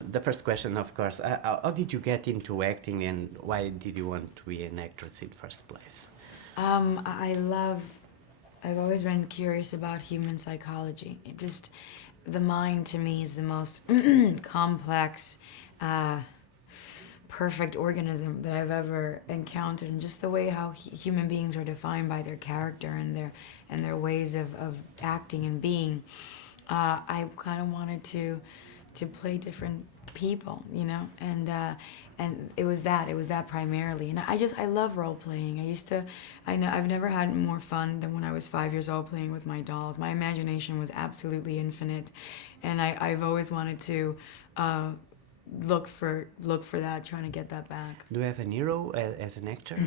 The first question, of course, how did you get into acting and why did you want to be an actress in the first place? I've always been curious about human psychology. The mind to me is the most complex, perfect organism that I've ever encountered. And just the way how human beings are defined by their character and their ways of acting and being. I kind of wanted to play different people, you know, and it was that primarily. And I love role playing. I've never had more fun than when I was 5 years old playing with my dolls. My imagination was absolutely infinite, and I've always wanted to look for that, trying to get that back. Do you have an hero as an actor?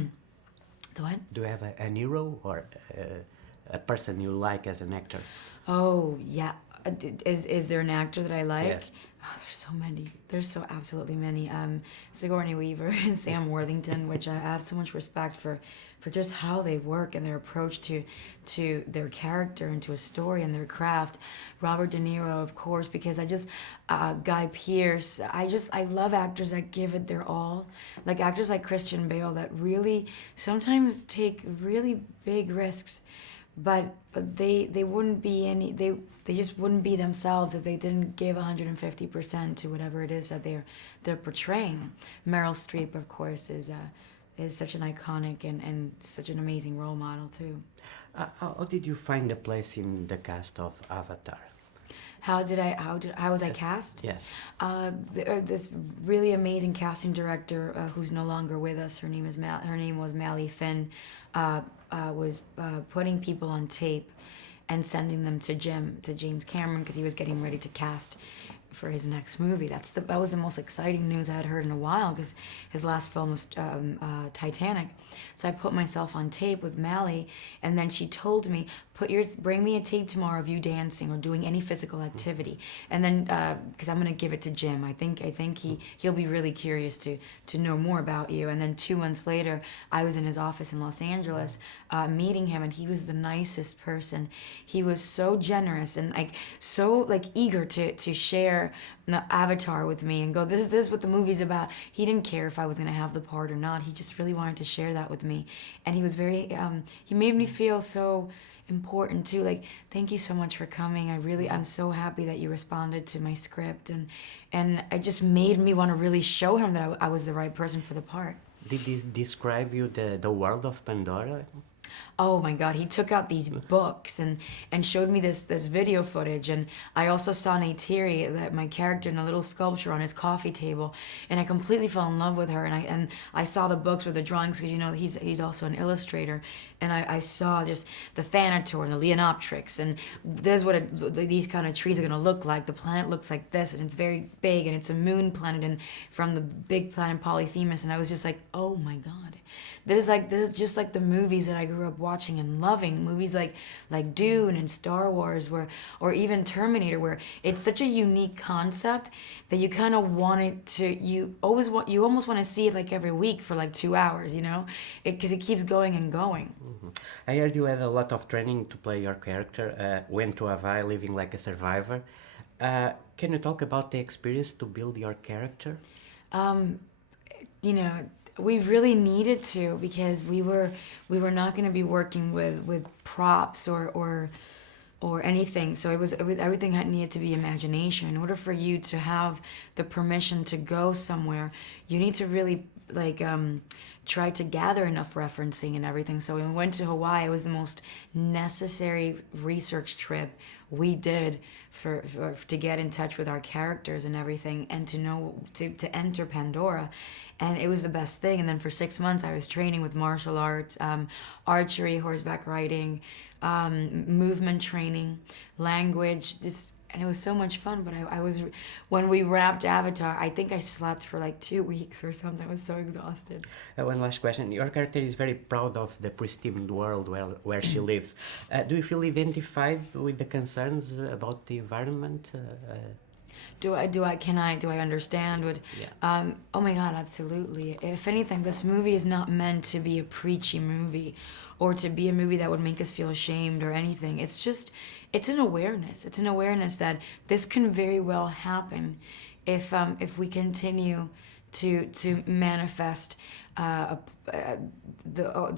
The what? Do you have an hero or a person you like as an actor? Oh yeah. Is there an actor that I like? Yes. Oh, there's so many. There's so absolutely many. Sigourney Weaver and Sam Worthington, which I have so much respect for just how they work and their approach to their character and to a story and their craft. Robert De Niro, of course, because Guy Pearce. I love actors that give it their all. Like actors like Christian Bale that really sometimes take really big risks. But they wouldn't be they just wouldn't be themselves if they didn't give 150% to whatever it is that they're portraying. Meryl Streep, of course, is such an iconic and such an amazing role model too. How did you find a place in the cast of Avatar? How was I cast? Yes. This really amazing casting director who's no longer with us. Her name was Mally Finn. Was putting people on tape and sending them to James Cameron, because he was getting ready to cast for his next movie. That was the most exciting news I had heard in a while, because his last film was Titanic. So I put myself on tape with Mally, and then she told me, bring me a tape tomorrow of you dancing or doing any physical activity, and then because I'm gonna give it to Jim. I think he'll be really curious to know more about you. And then 2 months later, I was in his office in Los Angeles meeting him, and he was the nicest person. He was so generous and so eager to share the Avatar with me and go, this is what the movie's about. He didn't care if I was gonna have the part or not. He just really wanted to share that with me, and he was very he made me feel so important too. Thank you so much for coming. I'm so happy that you responded to my script, and it just made me want to really show him that I was the right person for the part. Did this describe you the world of Pandora? Oh my God, he took out these books and showed me this video footage, and I also saw Neytiri, that my character, in a little sculpture on his coffee table, and I completely fell in love with her, and I saw the books with the drawings, because he's also an illustrator, and I saw just the Thanator and the Leonoptrix, and there's what these kind of trees are gonna look like. The planet looks like this, and it's very big, and it's a moon planet, and from the big planet Polyphemus, and I was just like, oh my God. This is just like the movies that I grew up watching and loving. Movies like Dune and Star Wars, or even Terminator, where it's such a unique concept that you kind of want it to. You almost want to see it every week for 2 hours, you know, because it keeps going and going. Mm-hmm. I heard you had a lot of training to play your character. Went to Hawaii, living like a survivor. Can you talk about the experience to build your character? You know. We really needed to, because we were not going to be working with props or anything. So it was everything needed to be imagination. In order for you to have the permission to go somewhere, you need to really try to gather enough referencing and everything. So when we went to Hawaii, it was the most necessary research trip we did to get in touch with our characters and everything, and to enter Pandora. And it was the best thing. And then for 6 months, I was training with martial arts, archery, horseback riding, movement training, language, and it was so much fun. But when we wrapped Avatar, I think I slept for 2 weeks or something. I was so exhausted. One last question. Your character is very proud of the pristine world where she lives. Do you feel identified with the concerns about the environment? Do I understand what? Yeah. Oh my God, absolutely. If anything, this movie is not meant to be a preachy movie, or to be a movie that would make us feel ashamed or anything. It's an awareness. It's an awareness that this can very well happen if we continue to manifest the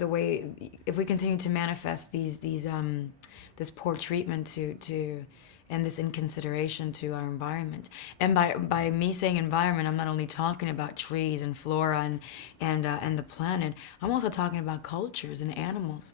way, if we continue to manifest these this poor treatment to and this inconsideration to our environment. And by me saying environment, I'm not only talking about trees and flora and the planet. I'm also talking about cultures and animals.